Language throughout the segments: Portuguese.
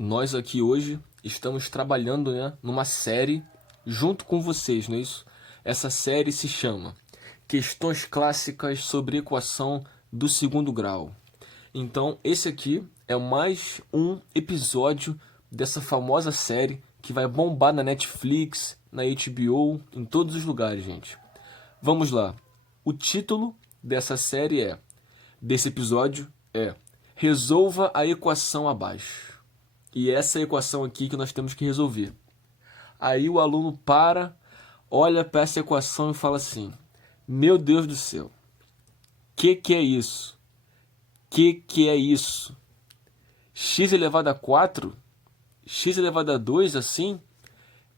nós aqui hoje estamos trabalhando, né, numa série junto com vocês, não é isso? Essa série se chama Questões Clássicas sobre Equação do Segundo Grau. Então, esse aqui é mais um episódio dessa famosa série que vai bombar na Netflix, na HBO, em todos os lugares, gente. Vamos lá. O título desse episódio é Resolva a equação abaixo. E essa é a equação aqui que nós temos que resolver. Aí o aluno olha para essa equação e fala assim: meu Deus do céu, que é isso? Que é isso? X elevado a 4? X elevado a 2 assim?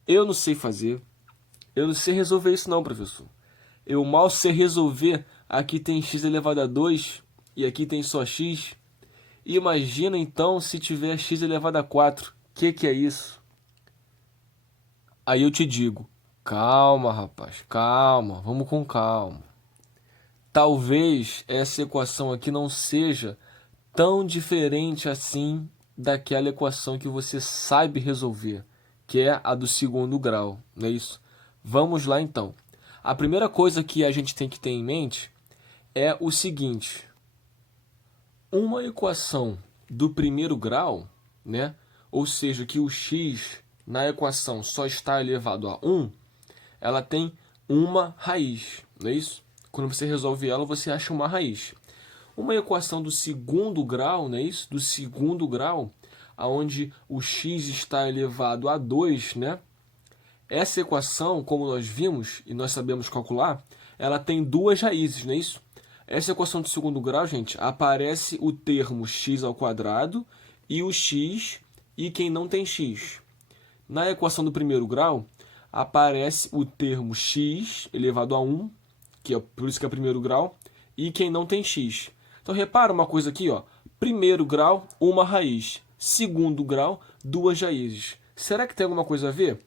Eu não sei fazer. Eu não sei resolver isso não, professor. Eu mal sei resolver. Aqui tem x elevado a 2 e aqui tem só x. Imagina então se tiver x elevado a 4. Que é isso? Aí eu te digo, calma rapaz, calma, vamos com calma. Talvez essa equação aqui não seja tão diferente assim daquela equação que você sabe resolver, que é a do segundo grau, não é isso? Vamos lá então. A primeira coisa que a gente tem que ter em mente é o seguinte: uma equação do primeiro grau, né? Ou seja, que o x na equação só está elevado a 1, ela tem uma raiz, não é isso? Quando você resolve ela, você acha uma raiz. Uma equação do segundo grau, não é isso? Do segundo grau, onde o x está elevado a 2, né? Essa equação, como nós vimos e nós sabemos calcular, ela tem duas raízes, não é isso? Essa equação de segundo grau, gente, aparece o termo x ao quadrado e o x e quem não tem x. Na equação do primeiro grau, aparece o termo x elevado a 1, que é por isso que é primeiro grau, e quem não tem x. Então, repara uma coisa aqui, ó. Primeiro grau, uma raiz. Segundo grau, duas raízes. Será que tem alguma coisa a ver?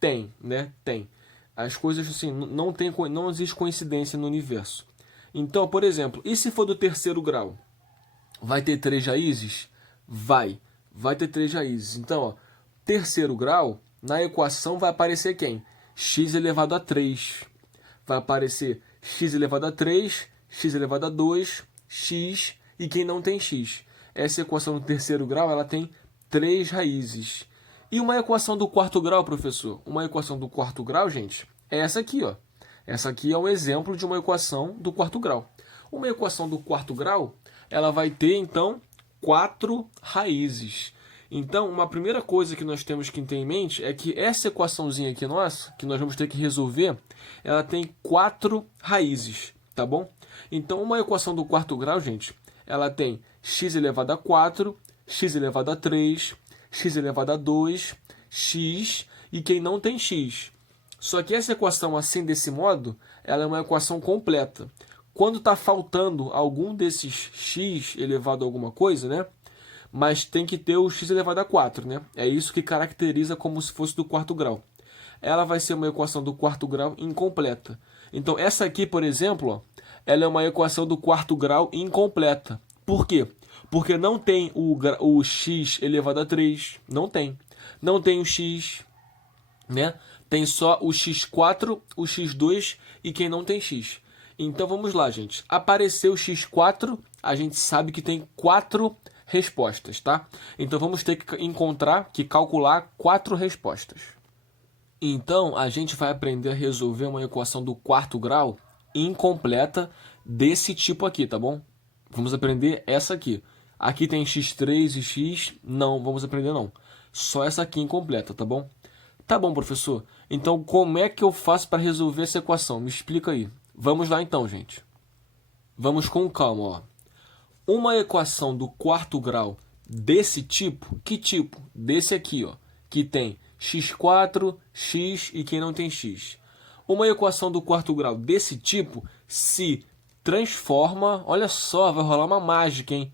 Tem, né? Tem. As coisas, assim, não existe coincidência no universo. Então, por exemplo, e se for do terceiro grau? Vai ter três raízes? Vai ter três raízes. Então, ó, terceiro grau, na equação vai aparecer quem? X elevado a 3. Vai aparecer x elevado a 3, x elevado a 2, x e quem não tem x. Essa equação do terceiro grau, ela tem três raízes. E uma equação do quarto grau, professor? Uma equação do quarto grau, gente, é essa aqui, ó. Essa aqui é um exemplo de uma equação do quarto grau. Uma equação do quarto grau, ela vai ter, então, 4 raízes. Então, uma primeira coisa que nós temos que ter em mente é que essa equaçãozinha aqui nossa, que nós vamos ter que resolver, ela tem 4 raízes, tá bom? Então, uma equação do quarto grau, gente, ela tem x elevado a 4, x elevado a 3, x elevado a 2, x e quem não tem x. Só que essa equação assim, desse modo, ela é uma equação completa. Quando está faltando algum desses x elevado a alguma coisa, né? Mas tem que ter o x elevado a 4, né? É isso que caracteriza como se fosse do quarto grau. Ela vai ser uma equação do quarto grau incompleta. Então, essa aqui, por exemplo, ó, ela é uma equação do quarto grau incompleta. Por quê? Porque não tem o x elevado a 3. Não tem. Não tem o x, né? Tem só o x4, o x2 e quem não tem x. Então, vamos lá, gente. Apareceu o x4, a gente sabe que tem 4 respostas, tá? Então, vamos ter que calcular 4 respostas. Então, a gente vai aprender a resolver uma equação do quarto grau incompleta desse tipo aqui, tá bom? Vamos aprender essa aqui. Aqui tem x3 e x, não, vamos aprender não. Só essa aqui incompleta, tá bom? Tá bom, professor. Então, como é que eu faço para resolver essa equação? Me explica aí. Vamos lá então, gente. Vamos com calma, ó. Uma equação do quarto grau desse tipo, que tipo? Desse aqui, ó, que tem x4, x e quem não tem x. Uma equação do quarto grau desse tipo se transforma, olha só, vai rolar uma mágica, hein?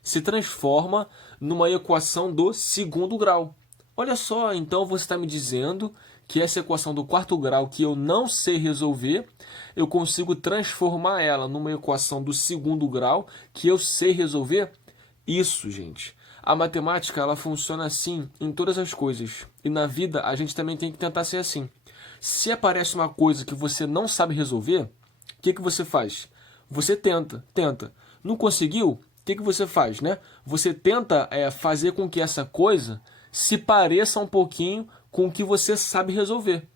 Se transforma numa equação do segundo grau. Olha só, então você está me dizendo que essa equação do quarto grau que eu não sei resolver, eu consigo transformar ela numa equação do segundo grau que eu sei resolver? Isso, gente. A matemática, ela funciona assim em todas as coisas. E na vida, a gente também tem que tentar ser assim. Se aparece uma coisa que você não sabe resolver, o que você faz? Você tenta. Não conseguiu? O que você faz, né? Você tenta fazer com que essa coisa se pareça um pouquinho com o que você sabe resolver.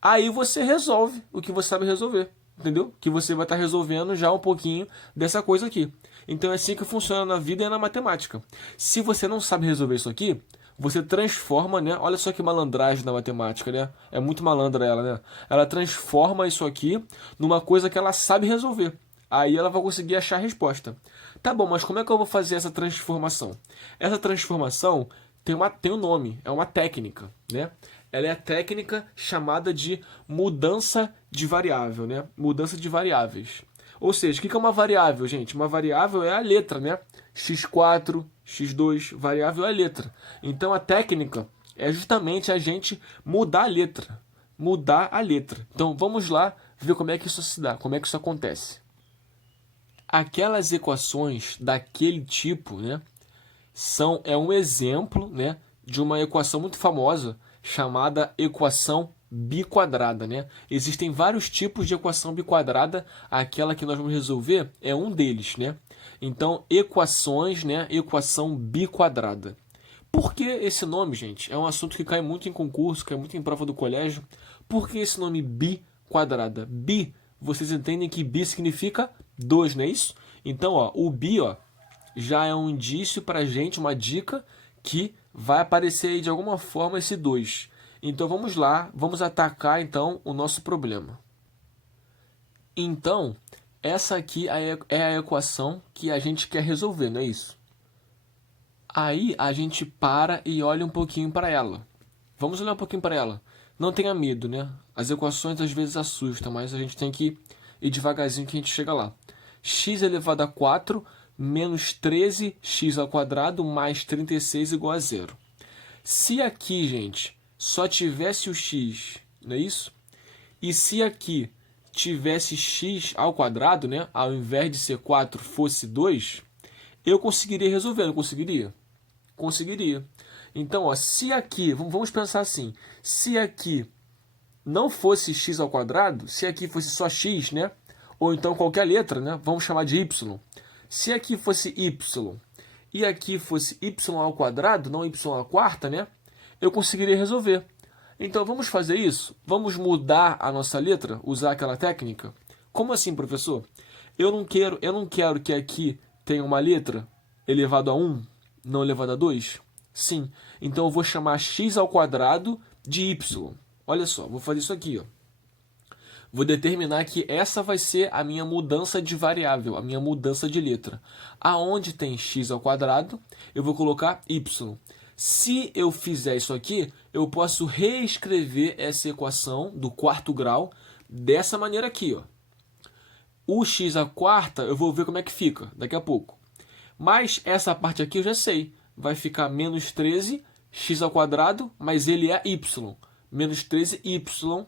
Aí você resolve o que você sabe resolver, entendeu? Que você vai estar resolvendo já um pouquinho dessa coisa aqui. Então é assim que funciona na vida e na matemática. Se você não sabe resolver isso aqui, você transforma, né? Olha só que malandragem na matemática, né? É muito malandra ela, né? Ela transforma isso aqui numa coisa que ela sabe resolver. Aí ela vai conseguir achar a resposta. Tá bom, mas como é que eu vou fazer essa transformação? Essa transformação tem um nome, é uma técnica, né? Ela é a técnica chamada de mudança de variável, né? Mudança de variáveis. Ou seja, o que é uma variável, gente? Uma variável é a letra, né? x4, x2, variável é a letra. Então a técnica é justamente a gente mudar a letra. Mudar a letra. Então vamos lá ver como é que isso se dá, como é que isso acontece. Aquelas equações daquele tipo, né? É um exemplo, né, de uma equação muito famosa chamada equação biquadrada, né? Existem vários tipos de equação biquadrada, aquela que nós vamos resolver é um deles, né? Então, equações, né, equação biquadrada. Por que esse nome, gente? É um assunto que cai muito em concurso, cai muito em prova do colégio. Por que esse nome biquadrada? Bi, vocês entendem que bi significa 2, não é isso? Então, ó, o bi, ó, já é um indício para a gente, uma dica, que vai aparecer aí de alguma forma esse 2. Então vamos lá, vamos atacar então o nosso problema. Então, essa aqui é a equação que a gente quer resolver, não é isso? Aí a gente para e olha um pouquinho para ela. Vamos olhar um pouquinho para ela. Não tenha medo, né? As equações às vezes assustam, mas a gente tem que ir devagarzinho que a gente chega lá. X elevado a 4 menos 13x ao quadrado mais 36 igual a zero. Se aqui, gente, só tivesse o x, não é isso? E se aqui tivesse x ao quadrado, né, ao invés de ser 4 fosse 2, eu conseguiria resolver, não conseguiria? Conseguiria. Então, ó, se aqui, vamos pensar assim, se aqui não fosse x ao quadrado, se aqui fosse só x, né, ou então qualquer letra, né, vamos chamar de y. Se aqui fosse y e aqui fosse y ao quadrado, não y à quarta, né? Eu conseguiria resolver. Então vamos fazer isso? Vamos mudar a nossa letra? Usar aquela técnica? Como assim, professor? Eu não quero que aqui tenha uma letra elevado a 1, não elevado a 2? Sim. Então eu vou chamar x ao quadrado de y. Olha só, vou fazer isso aqui, ó. Vou determinar que essa vai ser a minha mudança de variável, a minha mudança de letra. Aonde tem x ao quadrado, eu vou colocar y. Se eu fizer isso aqui, eu posso reescrever essa equação do quarto grau dessa maneira aqui, ó. O x à quarta, eu vou ver como é que fica daqui a pouco. Mas essa parte aqui eu já sei. Vai ficar menos 13, x ao quadrado, mas ele é y. Menos 13y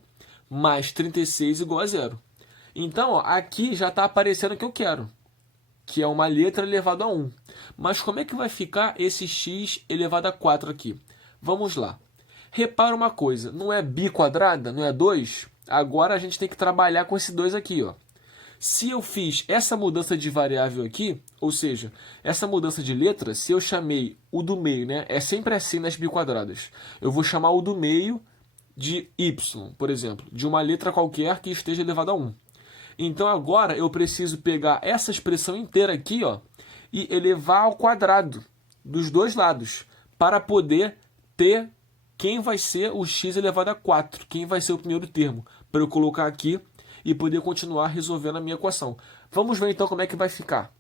mais 36 igual a zero. Então, ó, aqui já está aparecendo o que eu quero, que é uma letra elevado a 1. Mas como é que vai ficar esse x elevado a 4 aqui? Vamos lá. Repara uma coisa, não é biquadrada, não é 2? Agora a gente tem que trabalhar com esse 2 aqui, ó. Se eu fiz essa mudança de variável aqui, ou seja, essa mudança de letra, se eu chamei o do meio, né? É sempre assim nas biquadradas. Eu vou chamar o do meio de y, por exemplo, de uma letra qualquer que esteja elevada a 1. Então agora eu preciso pegar essa expressão inteira aqui, ó, e elevar ao quadrado dos dois lados, para poder ter quem vai ser o x elevado a 4, quem vai ser o primeiro termo, para eu colocar aqui e poder continuar resolvendo a minha equação. Vamos ver então como é que vai ficar.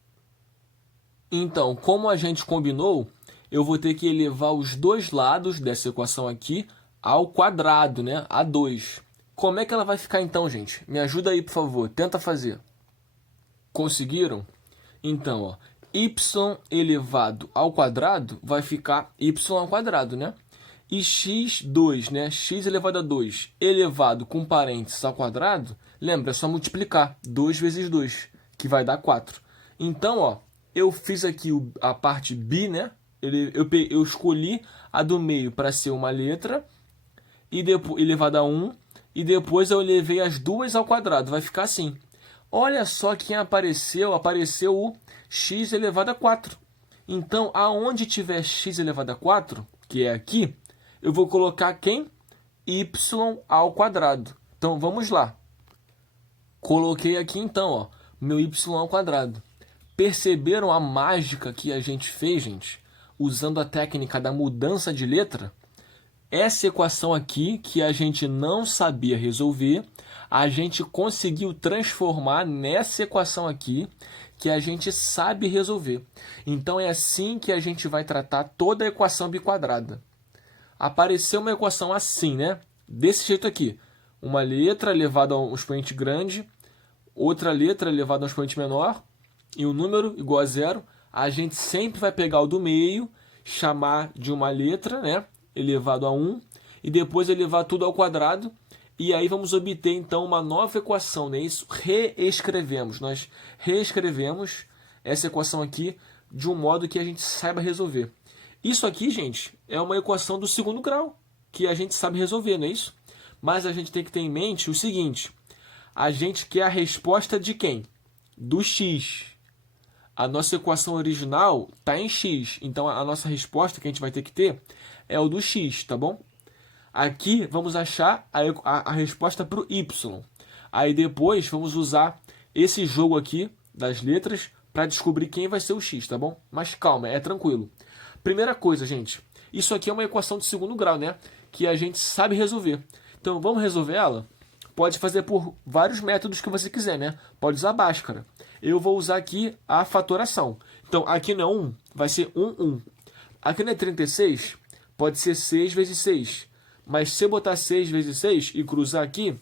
Então, como a gente combinou, eu vou ter que elevar os dois lados dessa equação aqui ao quadrado, né? A 2. Como é que ela vai ficar então, gente? Me ajuda aí, por favor. Tenta fazer. Conseguiram? Então, ó, y elevado ao quadrado vai ficar y ao quadrado, né? E x2, né? X elevado a 2 elevado com parênteses ao quadrado, lembra, é só multiplicar. 2 vezes 2, que vai dar 4. Então, ó, eu fiz aqui a parte bi, né? Eu escolhi a do meio para ser uma letra e depois elevado a 1, e depois eu elevei as duas ao quadrado. Vai ficar assim. Olha só quem apareceu. Apareceu o x elevado a 4. Então, aonde tiver x elevado a 4, que é aqui, eu vou colocar quem? Y ao quadrado. Então, vamos lá. Coloquei aqui, então, ó, meu y ao quadrado. Perceberam a mágica que a gente fez, gente? Usando a técnica da mudança de letra? Essa equação aqui, que a gente não sabia resolver, a gente conseguiu transformar nessa equação aqui, que a gente sabe resolver. Então, é assim que a gente vai tratar toda a equação biquadrada. Apareceu uma equação assim, né? Desse jeito aqui. Uma letra elevada a um expoente grande, outra letra elevada a um expoente menor, e um número igual a zero. A gente sempre vai pegar o do meio, chamar de uma letra, né? Elevado a 1, e depois elevar tudo ao quadrado, e aí vamos obter então uma nova equação, né? Isso reescrevemos, nós reescrevemos essa equação aqui de um modo que a gente saiba resolver. Isso aqui, gente, é uma equação do segundo grau, que a gente sabe resolver, não é isso? Mas a gente tem que ter em mente o seguinte, a gente quer a resposta de quem? Do x. A nossa equação original está em x, então a nossa resposta que a gente vai ter que ter é o do x, tá bom? Aqui vamos achar a resposta para o y. Aí depois vamos usar esse jogo aqui das letras para descobrir quem vai ser o x, tá bom? Mas calma, é tranquilo. Primeira coisa, gente, isso aqui é uma equação de segundo grau, né? Que a gente sabe resolver. Então vamos resolver ela? Pode fazer por vários métodos que você quiser, né? Pode usar Bhaskara. Eu vou usar aqui a fatoração. Então, aqui não é 1, vai ser 1, 1. Aqui não é 36, pode ser 6 vezes 6. Mas se eu botar 6 vezes 6 e cruzar aqui,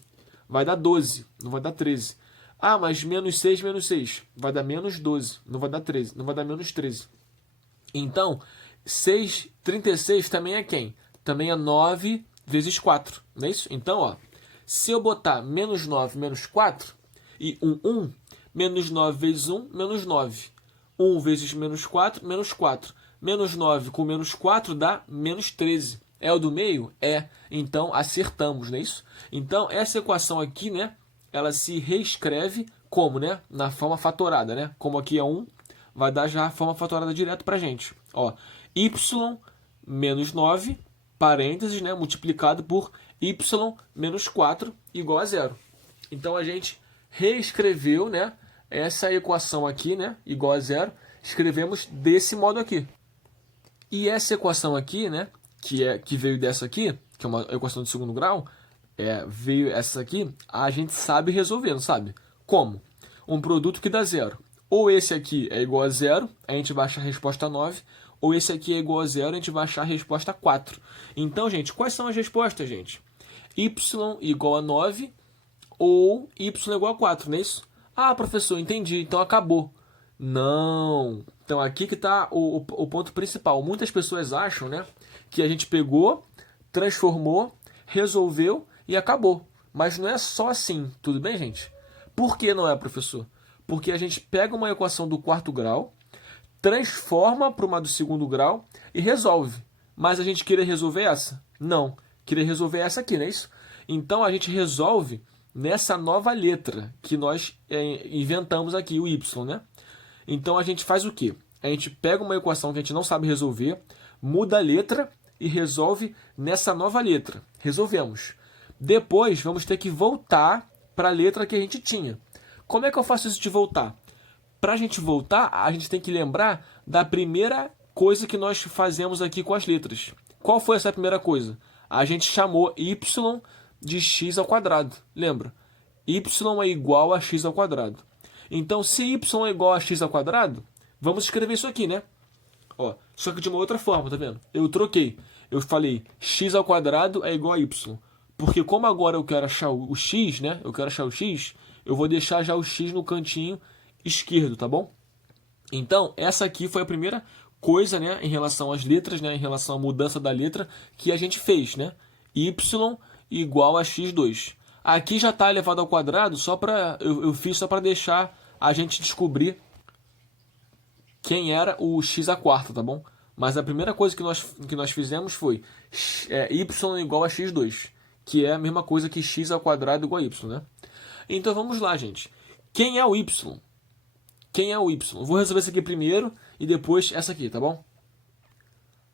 vai dar 12, não vai dar 13. Ah, mas menos 6 menos 6, vai dar menos 12, não vai dar 13, não vai dar menos 13. Então, 36 também é quem? Também é 9 vezes 4, não é isso? Então, ó, se eu botar menos 9 menos 4 e 1, menos 9 vezes 1, menos 9. 1 vezes menos 4, menos 4. Menos 9 com menos 4 dá menos 13. É o do meio? É. Então, acertamos, não é isso? Então, essa equação aqui, né, ela se reescreve como, né? Na forma fatorada, né? Como aqui é 1, vai dar já a forma fatorada direto pra gente. Ó, y menos 9, parênteses, né, multiplicado por y menos 4 igual a zero. Então, a gente reescreveu, né, essa equação aqui, né, igual a zero, escrevemos desse modo aqui. E essa equação aqui, né, que veio dessa aqui, que é uma equação de segundo grau, veio essa aqui, a gente sabe resolver, não sabe? Como? Um produto que dá zero. Ou esse aqui é igual a zero, a gente vai achar a resposta 9, ou esse aqui é igual a zero, a gente vai achar a resposta 4. Então, gente, quais são as respostas, gente? Y igual a 9 ou y igual a 4, não é isso? Ah, professor, entendi, então acabou. Não. Então, aqui que está o ponto principal. Muitas pessoas acham, né, que a gente pegou, transformou, resolveu e acabou. Mas não é só assim, tudo bem, gente? Por que não é, professor? Porque a gente pega uma equação do quarto grau, transforma para uma do segundo grau e resolve. Mas a gente queria resolver essa? Não. Queria resolver essa aqui, não é isso? Então, a gente resolve nessa nova letra que nós inventamos aqui, o y, né? Então, a gente faz o quê? A gente pega uma equação que a gente não sabe resolver, muda a letra e resolve nessa nova letra. Resolvemos. Depois, vamos ter que voltar para a letra que a gente tinha. Como é que eu faço isso de voltar? Para a gente voltar, a gente tem que lembrar da primeira coisa que nós fazemos aqui com as letras. Qual foi essa primeira coisa? A gente chamou y de x ao quadrado. Lembra? Y é igual a x ao quadrado. Então, se y é igual a x ao quadrado, vamos escrever isso aqui, né? Ó, só que de uma outra forma, tá vendo? Eu troquei. Eu falei x ao quadrado é igual a y. Porque como agora eu quero achar o x, né? Eu quero achar o x, eu vou deixar já o x no cantinho esquerdo, tá bom? Então, essa aqui foi a primeira coisa, né, em relação às letras, né, em relação à mudança da letra que a gente fez, né? Y igual a x2. Aqui já está elevado ao quadrado, eu fiz só para deixar a gente descobrir quem era o x à quarta, tá bom? Mas a primeira coisa que nós fizemos foi y igual a x2, que é a mesma coisa que x ao quadrado igual a y, né? Então vamos lá, gente. Quem é o y? Quem é o y? Vou resolver isso aqui primeiro e depois essa aqui, tá bom?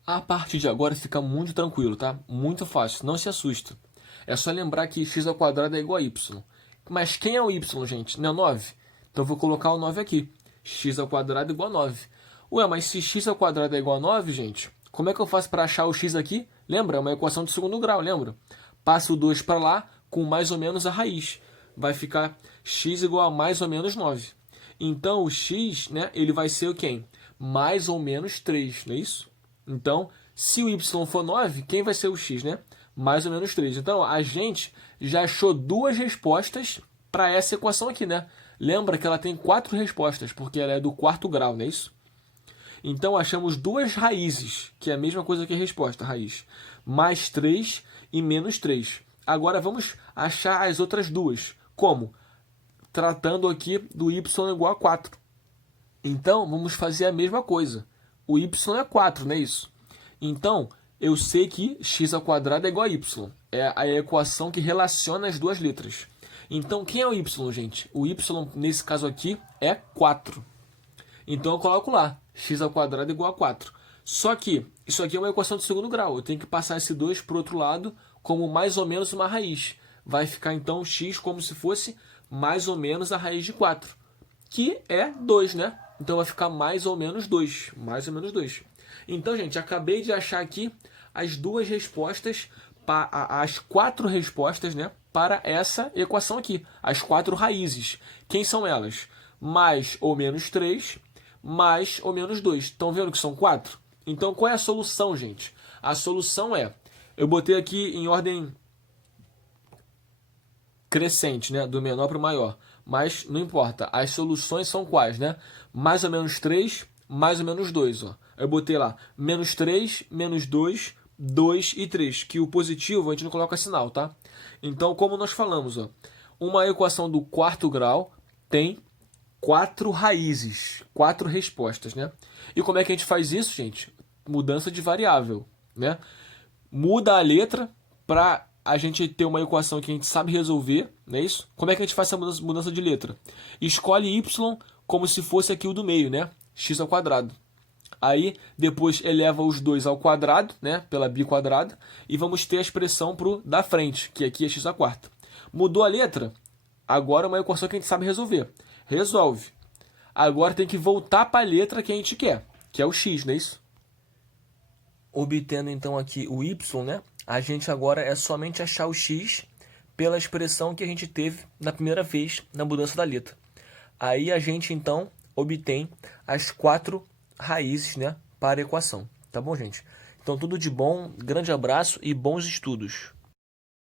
A partir de agora fica muito tranquilo, tá? Muito fácil, não se assusta. É só lembrar que x ao quadrado é igual a y. Mas quem é o y, gente? Não é 9? Então eu vou colocar o 9 aqui. X ao quadrado é igual a 9. Ué, mas se x ao quadrado é igual a 9, gente, como é que eu faço para achar o x aqui? Lembra? É uma equação de segundo grau, lembra? Passa o 2 para lá com mais ou menos a raiz. Vai ficar x igual a mais ou menos 9. Então o x, né, ele vai ser o quem? Mais ou menos 3, não é isso? Então, se o y for 9, quem vai ser o x, né? Mais ou menos 3. Então, a gente já achou duas respostas para essa equação aqui, né? Lembra que ela tem 4 respostas, porque ela é do quarto grau, não é isso? Então, achamos duas raízes, que é a mesma coisa que a resposta, raiz. Mais 3 e menos 3. Agora, vamos achar as outras duas. Como? Tratando aqui do y igual a 4. Então, vamos fazer a mesma coisa. O y é 4, não é isso? Então, eu sei que x ao quadrado é igual a y. É a equação que relaciona as duas letras. Então, quem é o y, gente? O y, nesse caso aqui, é 4. Então, eu coloco lá. X ao quadrado é igual a 4. Só que isso aqui é uma equação de segundo grau. Eu tenho que passar esse 2 para o outro lado como mais ou menos uma raiz. Vai ficar, então, x como se fosse mais ou menos a raiz de 4. Que é 2, né? Então, vai ficar mais ou menos 2. Mais ou menos 2. Então, gente, acabei de achar aqui as duas respostas, as 4 respostas, né, para essa equação aqui. As 4 raízes. Quem são elas? Mais ou menos 3, mais ou menos 2. Estão vendo que são 4? Então, qual é a solução, gente? A solução é... Eu botei aqui em ordem crescente, né, do menor para o maior. Mas não importa. As soluções são quais, né? Mais ou menos 3, mais ou menos 2, ó. Eu botei lá menos 3, menos 2, 2 e 3, que o positivo a gente não coloca sinal, tá? Então, como nós falamos, ó, uma equação do quarto grau tem 4 raízes, 4 respostas, né? E como é que a gente faz isso, gente? Mudança de variável, né? Muda a letra para a gente ter uma equação que a gente sabe resolver, não é isso? Como é que a gente faz essa mudança de letra? Escolhe y como se fosse aqui o do meio, né? X ao quadrado. Aí, depois eleva os dois ao quadrado, né, pela biquadrada, e vamos ter a expressão pro da frente, que aqui é x à quarta. Mudou a letra? Agora é uma equação que a gente sabe resolver. Resolve. Agora tem que voltar para a letra que a gente quer, que é o x, não é isso? Obtendo, então, aqui o y, né, a gente agora é somente achar o x pela expressão que a gente teve na primeira vez na mudança da letra. Aí a gente, então, obtém as 4 raízes, né, para a equação. Tá bom, gente? Então, tudo de bom, grande abraço e bons estudos.